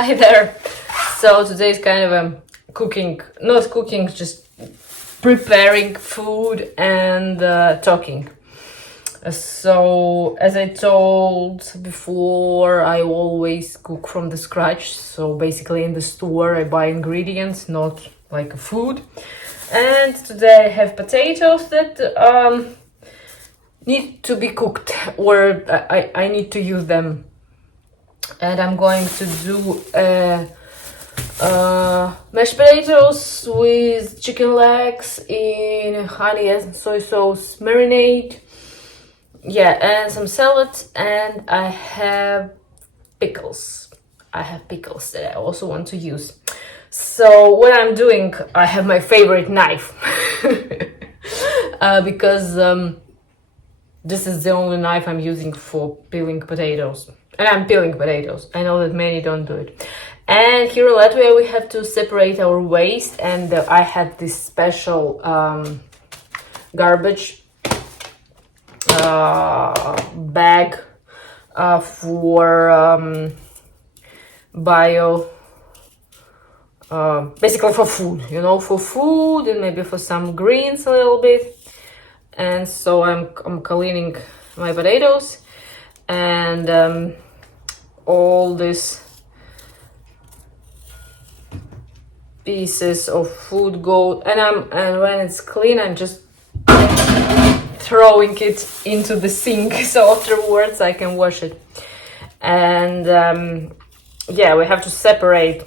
Hi there. So today is kind of a cooking, not cooking, just preparing food and talking. So as I told before, I always cook from the scratch. So basically in the store I buy ingredients, not like food. And today I have potatoes that need to be cooked, or I need to use them. And I'm going to do mashed potatoes with chicken legs in honey and soy sauce marinade. Yeah, and some salad, and I have pickles. I have pickles that I also want to use. So what I'm doing, I have my favorite knife because this is the only knife I'm using for peeling potatoes. And I'm peeling potatoes. I know that many don't do it. And here in Latvia we have to separate our waste, and I had this special garbage bag for bio, basically for food, for food and maybe for some greens a little bit. And so I'm cleaning my potatoes, and all these pieces of food go, and when it's clean, I'm just throwing it into the sink so afterwards I can wash it. And yeah, we have to separate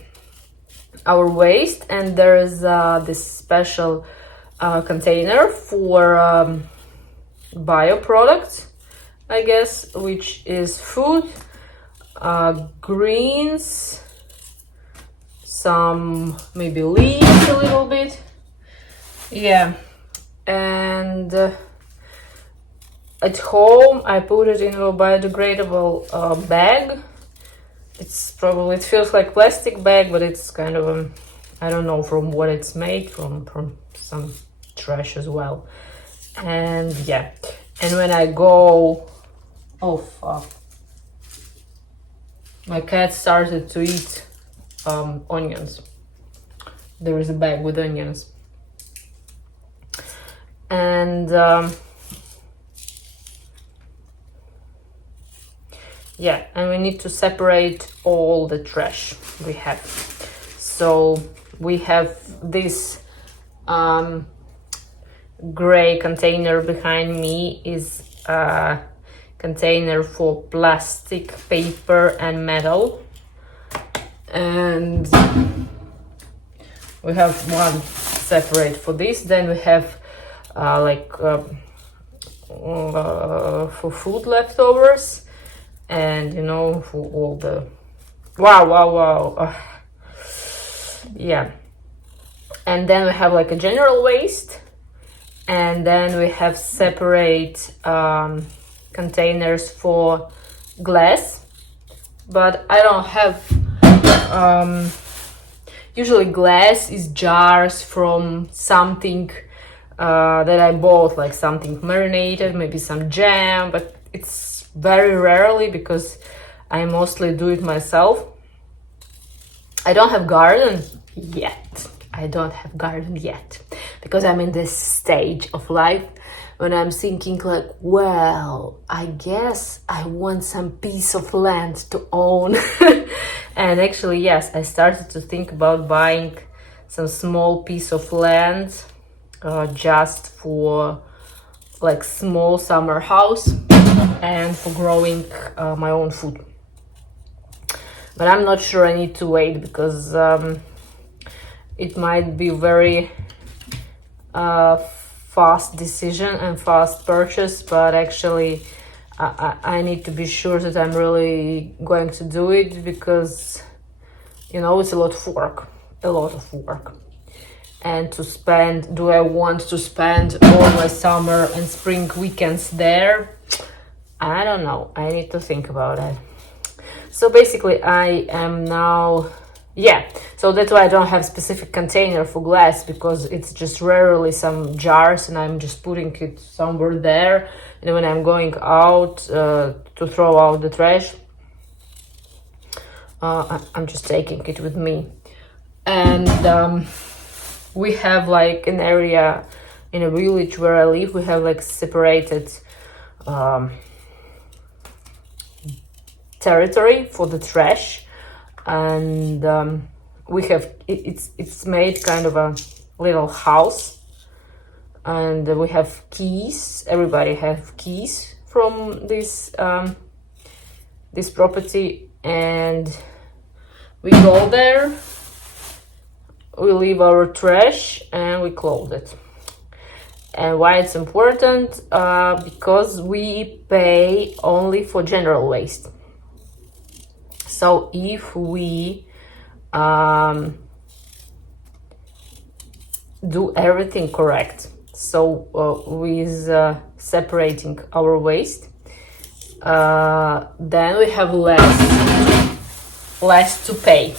our waste, and there is this special container for bio products, I guess, which is food, greens, some maybe leaves a little bit, yeah. And at home I put it in a biodegradable bag. It feels like plastic bag, but it's kind of I don't know from what it's made, from some trash as well. And yeah, and when I go, oh fuck, my cat started to eat onions. There is a bag with onions, and yeah, and we need to separate all the trash we have. So we have this gray container behind me is a container for plastic, paper and metal, and we have one separate for this. Then we have for food leftovers, and for all the wow yeah. And then we have like a general waste, and then we have separate containers for glass, but I don't have usually glass is jars from something that I bought, like something marinated, maybe some jam, but it's very rarely because I mostly do it myself. I don't have garden yet. Because I'm in this stage of life when I'm thinking like, well, I guess I want some piece of land to own. And actually, yes, I started to think about buying some small piece of land just for like small summer house and for growing my own food. But I'm not sure, I need to wait because it might be very fast decision and fast purchase, but actually I need to be sure that I'm really going to do it, because it's a lot of work. And do I want to spend all my summer and spring weekends there? I don't know, I need to think about it. So basically I am now, yeah, so that's why I don't have specific container for glass, because it's just rarely some jars and I'm just putting it somewhere there. And when I'm going out to throw out the trash, I'm just taking it with me. And we have like an area in a village where I live, we have like separated territory for the trash, and we have it's made kind of a little house, and we have keys. Everybody have keys from this this property, and we go there, we leave our trash and we close it. And why it's important? Because we pay only for general waste. So if we do everything correct, so with separating our waste, then we have less to pay,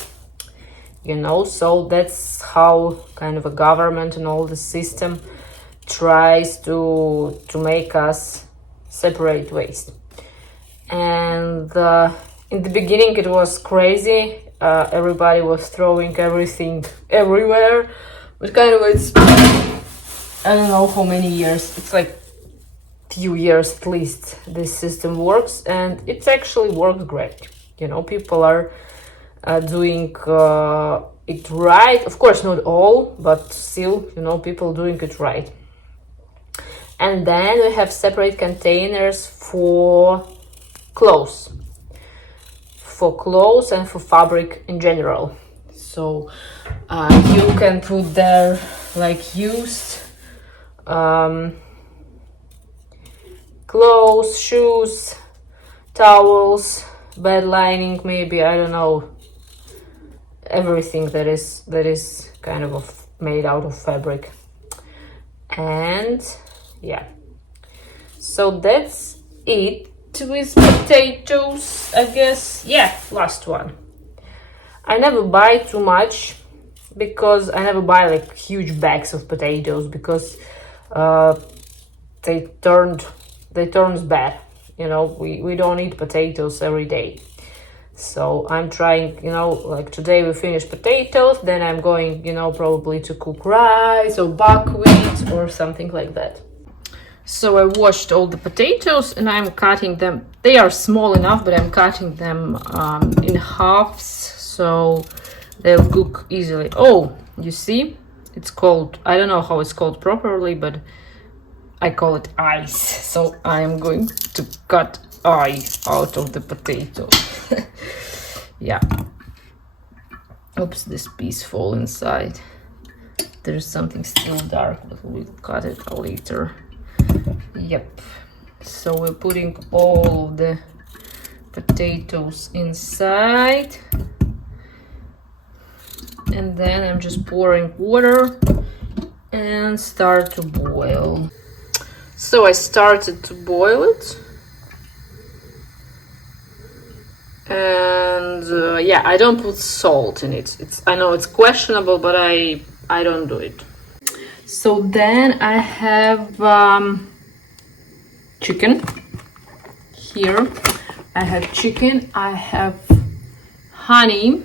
you know. So that's how kind of a government and all the system tries to make us separate waste. And in the beginning it was crazy, everybody was throwing everything everywhere, but kind of it's, I don't know how many years, it's like few years at least this system works, and it actually works great, you know. People are doing it right, of course not all, but still, you know, people doing it right. And then we have separate containers for clothes and for fabric in general. So you can put there like used clothes, shoes, towels, bed lining, maybe, I don't know, everything that is kind of made out of fabric. And yeah, so that's it with potatoes, I guess. Yeah, last one. I never buy too much, because I never buy like huge bags of potatoes, because they turns bad, you know. We don't eat potatoes every day. So I'm trying, you know, like today we finished potatoes, then I'm going, you know, probably to cook rice or buckwheat or something like that. So I washed all the potatoes and I'm cutting them. They are small enough, but I'm cutting them in halves, so they'll cook easily. Oh, you see, it's called, I don't know how it's called properly, but I call it ice. So I'm going to cut eye out of the potato. Yeah. Oops, this piece fall inside. There's something still dark, but we'll cut it later. Yep. So we're putting all the potatoes inside, and then I'm just pouring water and start to boil. So I started to boil it, and yeah, I don't put salt in it. I know it's questionable, but I don't do it. So then I have chicken here. I have chicken, I have honey,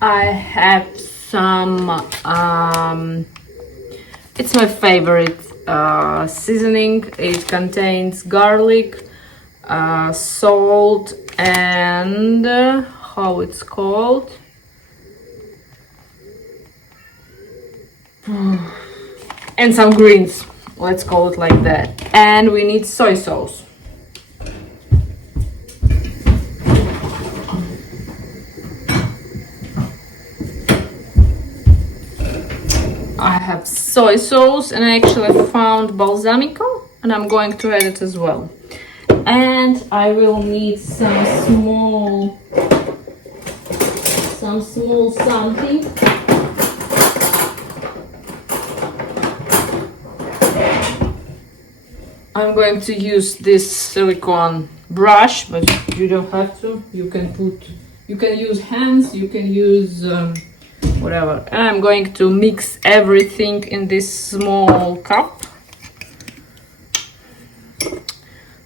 I have some it's my favorite seasoning. It contains garlic, salt, and how it's called, and some greens, let's call it like that. And we need soy sauce. I have soy sauce, and I actually found balsamico, and I'm going to add it as well. And I will need some small something. I'm going to use this silicone brush, but you don't have to. You can use hands, you can use whatever. And I'm going to mix everything in this small cup.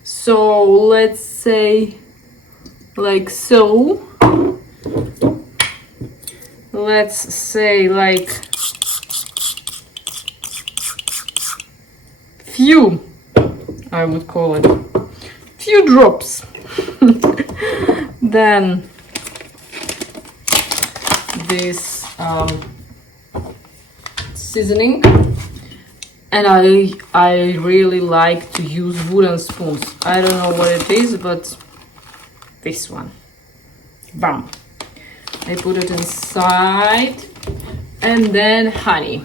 So let's say like so. let's say like few, I would call it, few drops. Then this seasoning, and I really like to use wooden spoons. I don't know what it is, but this one, bam, I put it inside. And then honey,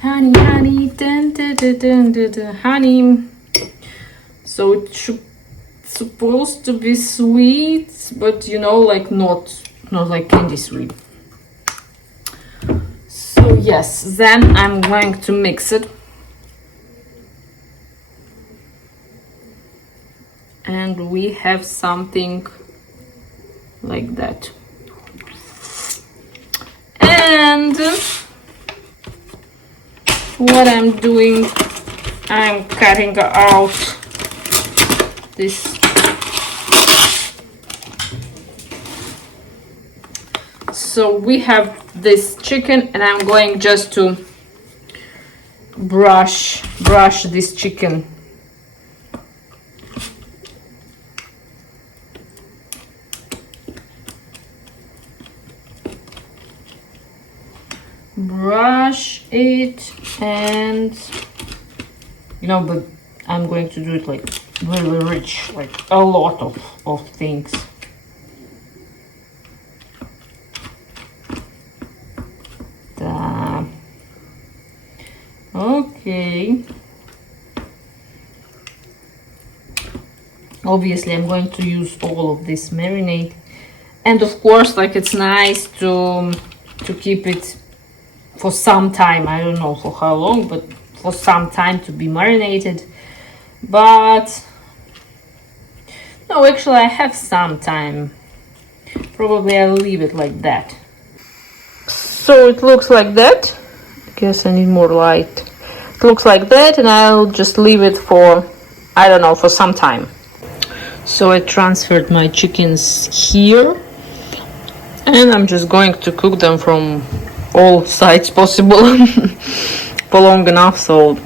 honey, dun, dun, dun, dun, dun, dun, honey. So it should supposed to be sweet, but you know, like not like candy sweet. So yes, then I'm going to mix it, and we have something like that. And what I'm doing, I'm cutting out this. So we have this chicken, and I'm going just to brush this chicken. Brush it, and you know, but I'm going to do it like really rich, like a lot of things. Okay. Obviously, I'm going to use all of this marinade, and of course, like it's nice to keep it for some time. I don't know for how long, but for some time to be marinated. But no, actually, I have some time. Probably I'll leave it like that. So it looks like that. I guess I need more light. It looks like that, and I'll just leave it for, I don't know, for some time. So I transferred my chickens here, and I'm just going to cook them from all sides possible for long enough so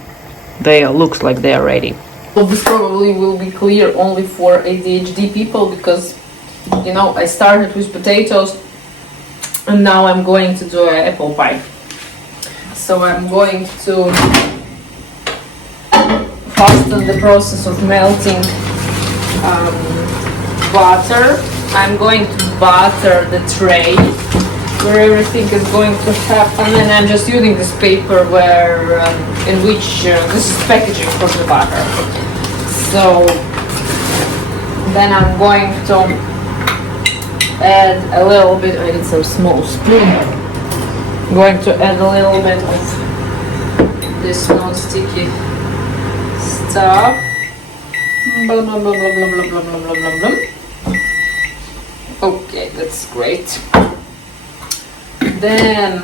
they looks like they are ready. So this probably will be clear only for ADHD people, because you know, I started with potatoes and now I'm going to do an apple pie. So I'm going to fasten the process of melting butter. I'm going to butter the tray where everything is going to happen, and I'm just using this paper where in which this is packaging for the butter. So then I'm going to add a little bit. I need some small spoon. I'm going to add a little bit of this non-sticky stuff. Blah, blah, blah, blah, blah, blah, blah, blah, blah, blah. Okay, that's great. Then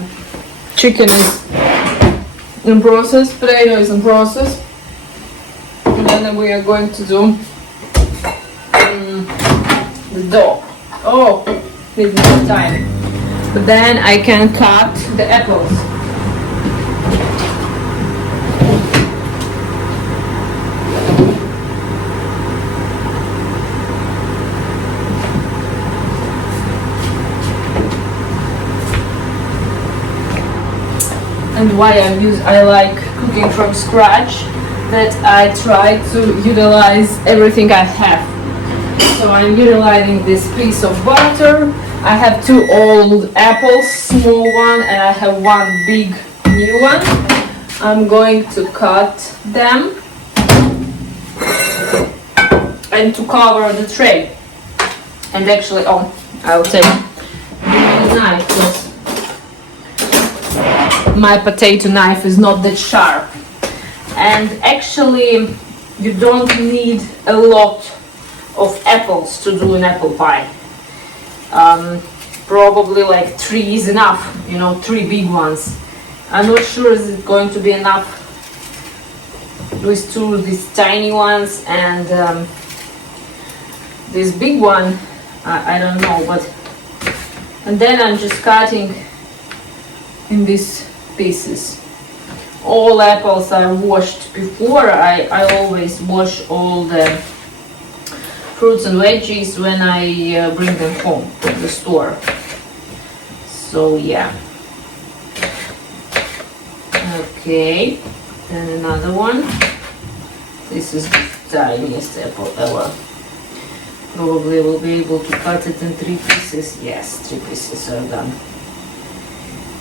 chicken is in process, potato is in process, and then we are going to do the dough. Oh, need more time. But then I can cut the apples. And why I like cooking from scratch, that I try to utilize everything I have. So I'm utilizing this piece of butter. I have 2 old apples, small one, and I have 1 big new one. I'm going to cut them and to cover the tray. And actually, I'll take a knife, because my potato knife is not that sharp. And actually, you don't need a lot of apples to do an apple pie. Probably like 3 is enough, 3 big ones. I'm not sure is it going to be enough with 2 these tiny ones, and this big one I don't know, but and then I'm just cutting in these pieces. All apples are washed before. I always wash all the fruits and veggies when I bring them home from the store. So yeah. Okay, then another one. This is the tiniest apple ever. Probably will be able to cut it in 3 pieces. Yes, 3 pieces are done.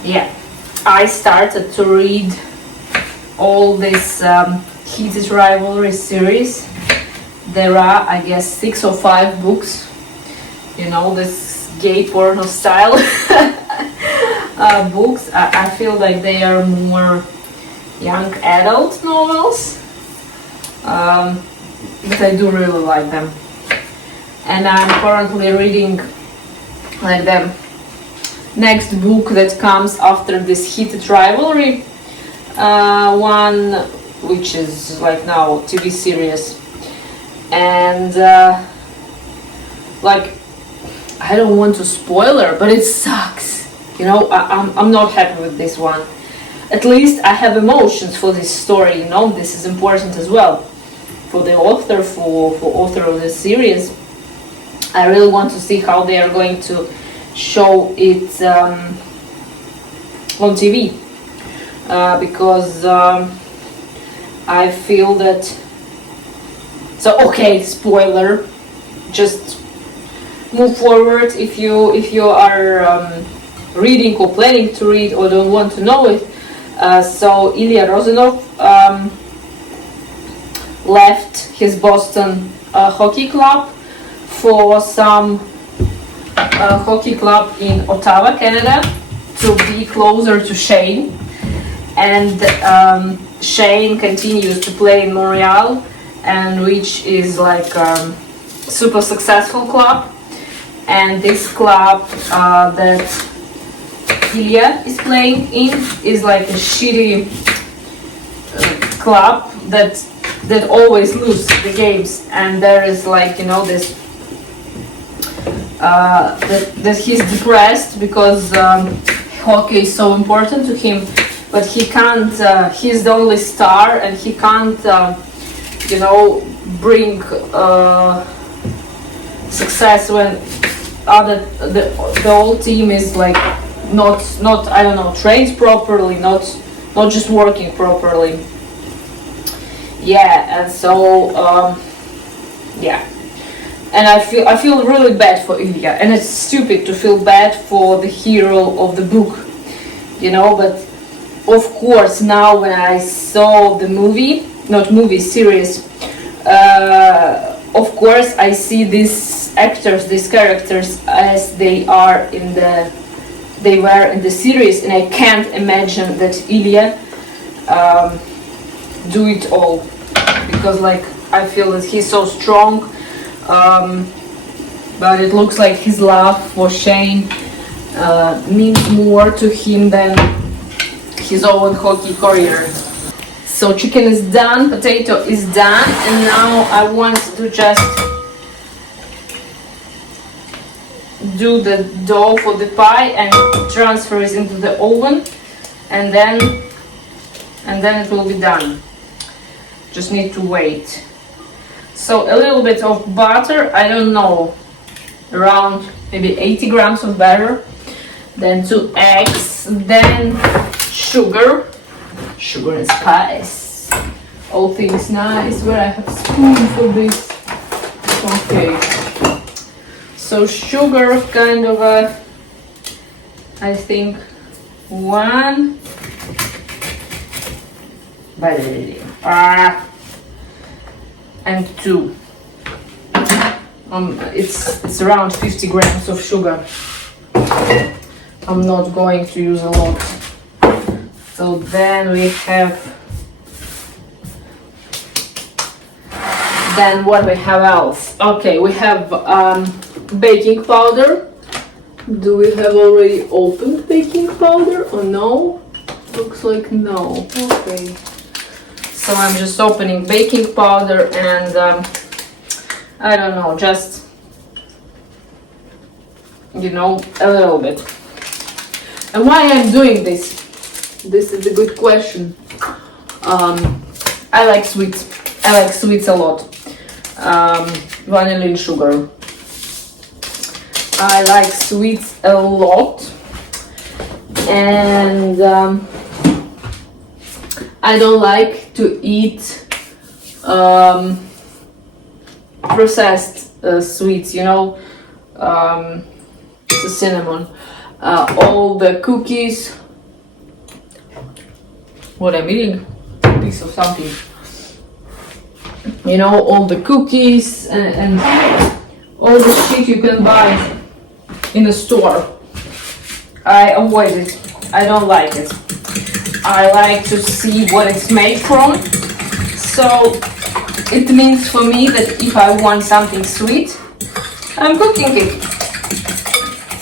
Yeah, I started to read all this Heated Rivalry series. There are, I guess, 6 or 5 books. You know, this gay porno style books. I feel like they are more young adult novels, but I do really like them. And I'm currently reading like the next book that comes after this Heated Rivalry one, which is like now TV series. And like, I don't want to spoil her, but it sucks. You know, I'm not happy with this one. At least I have emotions for this story, you know, this is important as well. For the author, for author of the series, I really want to see how they are going to show it on TV. Because I feel that, so okay, spoiler, just move forward if you are reading or planning to read or don't want to know it. So Ilya Rozanov left his Boston hockey club for some hockey club in Ottawa, Canada, to be closer to Shane. And Shane continues to play in Montreal, and which is like super successful club. And this club that Ilya is playing in is like a shitty club that always lose the games, and there is like, you know, this that he's depressed because hockey is so important to him, but he can't. He's the only star, and he can't, you know, bring success when the whole team is like not I don't know, trained properly, not just working properly. Yeah, and so yeah, and I feel really bad for Ilya, and it's stupid to feel bad for the hero of the book, you know. But of course, now when I saw the series, of course I see these actors, these characters as they were in the series, and I can't imagine that Ilya do it all, because like I feel that he's so strong, but it looks like his love for Shane means more to him than his own hockey career. So chicken is done, potato is done, and now I want to just do the dough for the pie and transfer it into the oven, and then it will be done. Just need to wait. So a little bit of butter, I don't know, around maybe 80 grams of butter, then 2 eggs, then sugar and spice. All things nice. Where I have a spoon for this. Okay. So sugar, kind of I think 1. And 2. It's around 50 grams of sugar. I'm not going to use a lot. So then we have. Then what we have else? Okay, we have baking powder. Do we have already opened baking powder or no? Looks like no. Okay. So I'm just opening baking powder and I don't know, just you know, a little bit. And why I'm doing this? This is a good question. I like sweets. I like sweets a lot. Vanilla sugar. I like sweets a lot, and I don't like to eat processed sweets, you know, the cinnamon, all the cookies. What I'm eating, a piece of something. You know, all the cookies and all the shit you can buy in a store. I avoid it. I don't like it. I like to see what it's made from. So it means for me that if I want something sweet, I'm cooking it.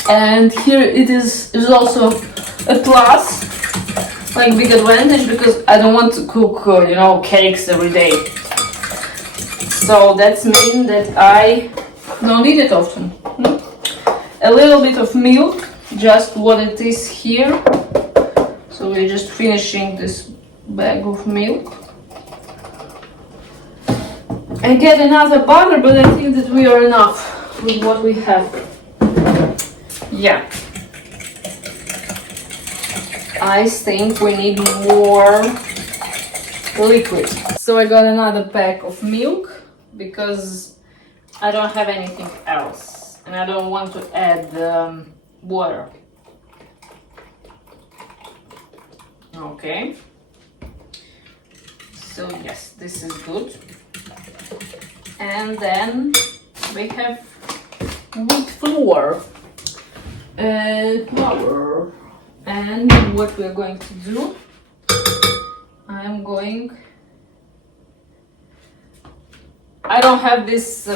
And here it is also a plus, like big advantage, because I don't want to cook, you know, cakes every day. So that's mean that I don't eat it often. A little bit of milk, just what it is here. So we're just finishing this bag of milk. I get another butter, but I think that we are enough with what we have. Yeah. I think we need more liquid. So I got another pack of milk because I don't have anything else and I don't want to add water. Okay. So yes, this is good. And then we have wheat flour. Flour. And what we're going to do, I don't have this,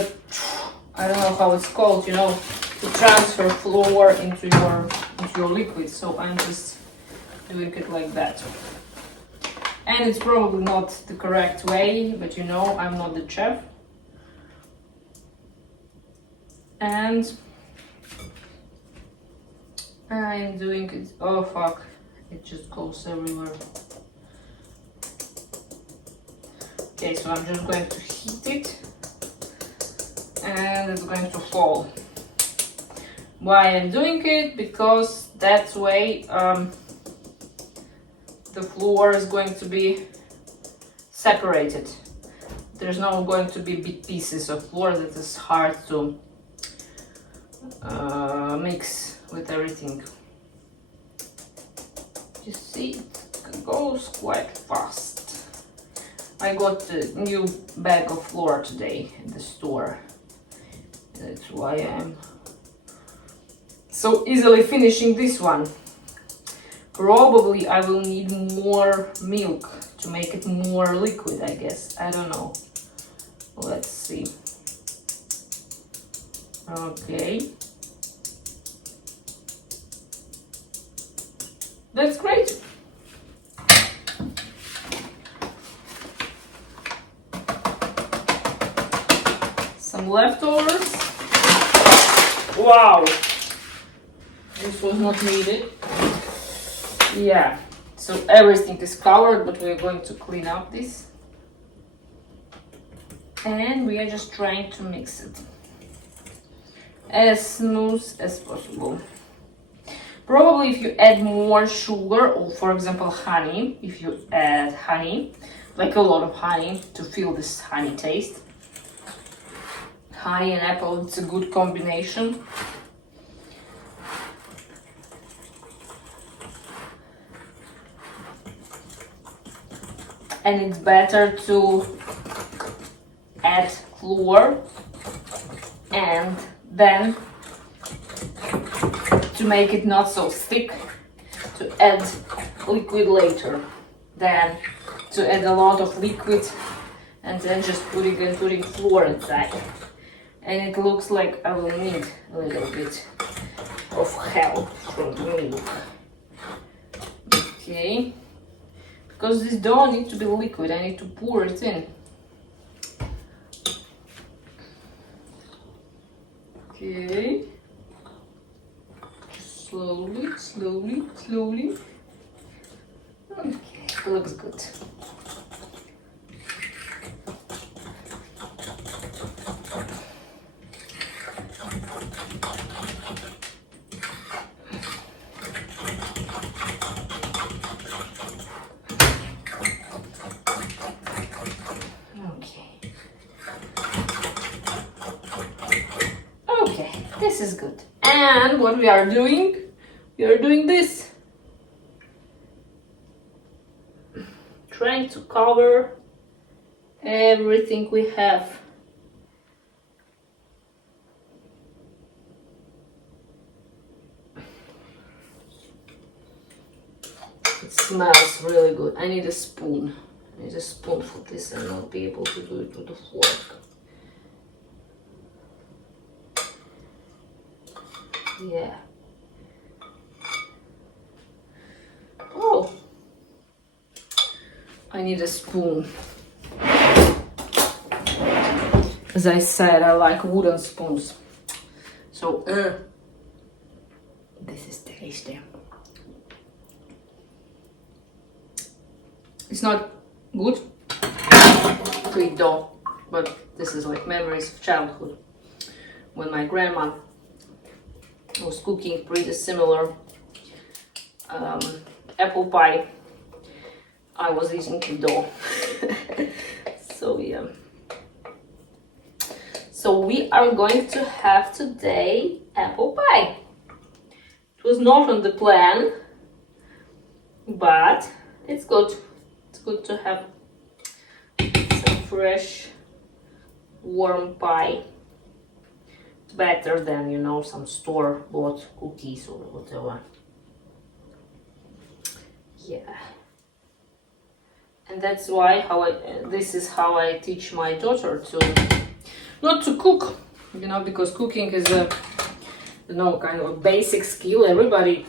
I don't know how it's called, you know, to transfer flour into your liquid, so I'm just doing it like that. And it's probably not the correct way, but you know, I'm not the chef. And I'm doing it, oh fuck, it just goes everywhere. Okay, so I'm just going to heat it and it's going to fall. Why I'm doing it? Because that way the flour is going to be separated. There's not going to be big pieces of flour that is hard to mix with everything. You see, it goes quite fast. I got a new bag of flour today in the store. That's why I'm so easily finishing this one. Probably I will need more milk to make it more liquid, I guess. I don't know. Let's see. Okay. That's great. Some leftovers. Wow. This was not needed. Yeah. So everything is covered, but we're going to clean up this. And we are just trying to mix it as smooth as possible. Probably if you add more sugar, or for example honey, if you add honey, like a lot of honey to feel this honey taste. Honey and apple, it's a good combination. And it's better to add flour and then to make it not so thick, to add liquid later than to add a lot of liquid and then just putting flour inside. And it looks like I will need a little bit of help from the milk. Okay, because this dough needs to be liquid, I need to pour it in. Okay. slowly, slowly, slowly. Okay, looks good. Okay, this is good. And what we are doing this. Trying to cover everything we have. It smells really good. I need a spoon. I need a spoon for this and not be able to do it with a fork. Yeah. Oh, I need a spoon. As I said, I like wooden spoons. So, this is tasty. It's not good to eat dough, but this is like memories of childhood when my grandma was cooking pretty similar apple pie. I was eating the dough. So yeah. So we are going to have today apple pie. It was not on the plan, but it's good. It's good to have some fresh, warm pie. It's better than, you know, some store-bought cookies or whatever. Yeah. And that's why this is how I teach my daughter to not to cook, you know, because cooking is a, you know, kind of a basic skill. Everybody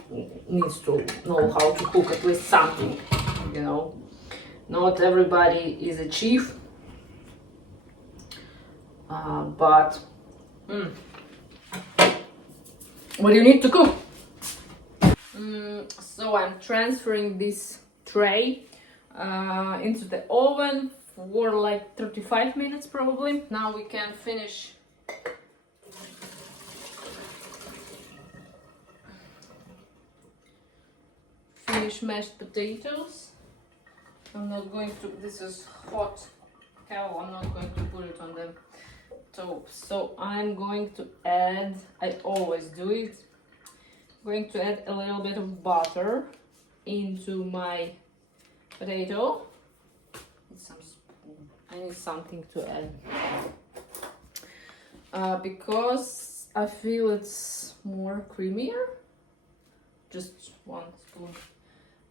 needs to know how to cook at least something, you know. Not everybody is a chef, but what do you need to cook? So I'm transferring this tray into the oven for like 35 minutes probably. Now we can finish mashed potatoes. I'm not going to, this is hot cow, I'm not going to put it on the top. So I'm going to add, I always do it, I'm going to add a little bit of butter into my potato. Some spoon. I need something to add because I feel it's more creamier. Just 1 spoon.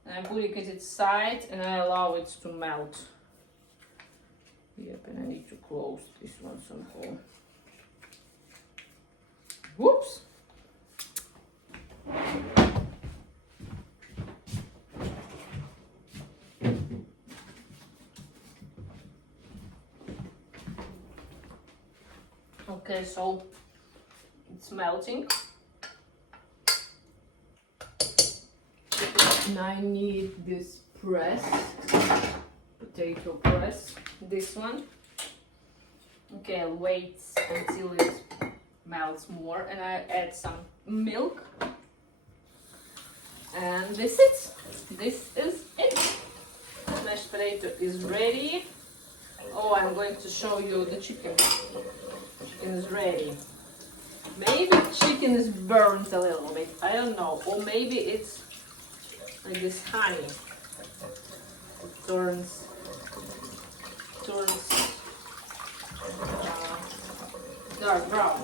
And I'm putting it inside and I allow it to melt. Yep, and I need to close this one somehow. Whoops! Okay, so it's melting. And I need this press, potato press, this one. Okay, I'll wait until it melts more and I add some milk. And this is it. Mashed potato is ready. Oh, I'm going to show you the chicken. Chicken is ready. Maybe chicken is burnt a little bit. I don't know. Or maybe it's like this honey. It turns dark brown.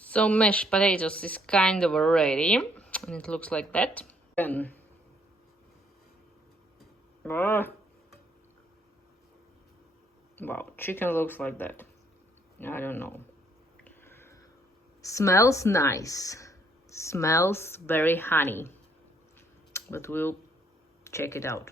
So mashed potatoes is kind of ready, and it looks like that. Then, wow, chicken looks like that. I don't know. Smells nice. Smells very honey. But we'll check it out.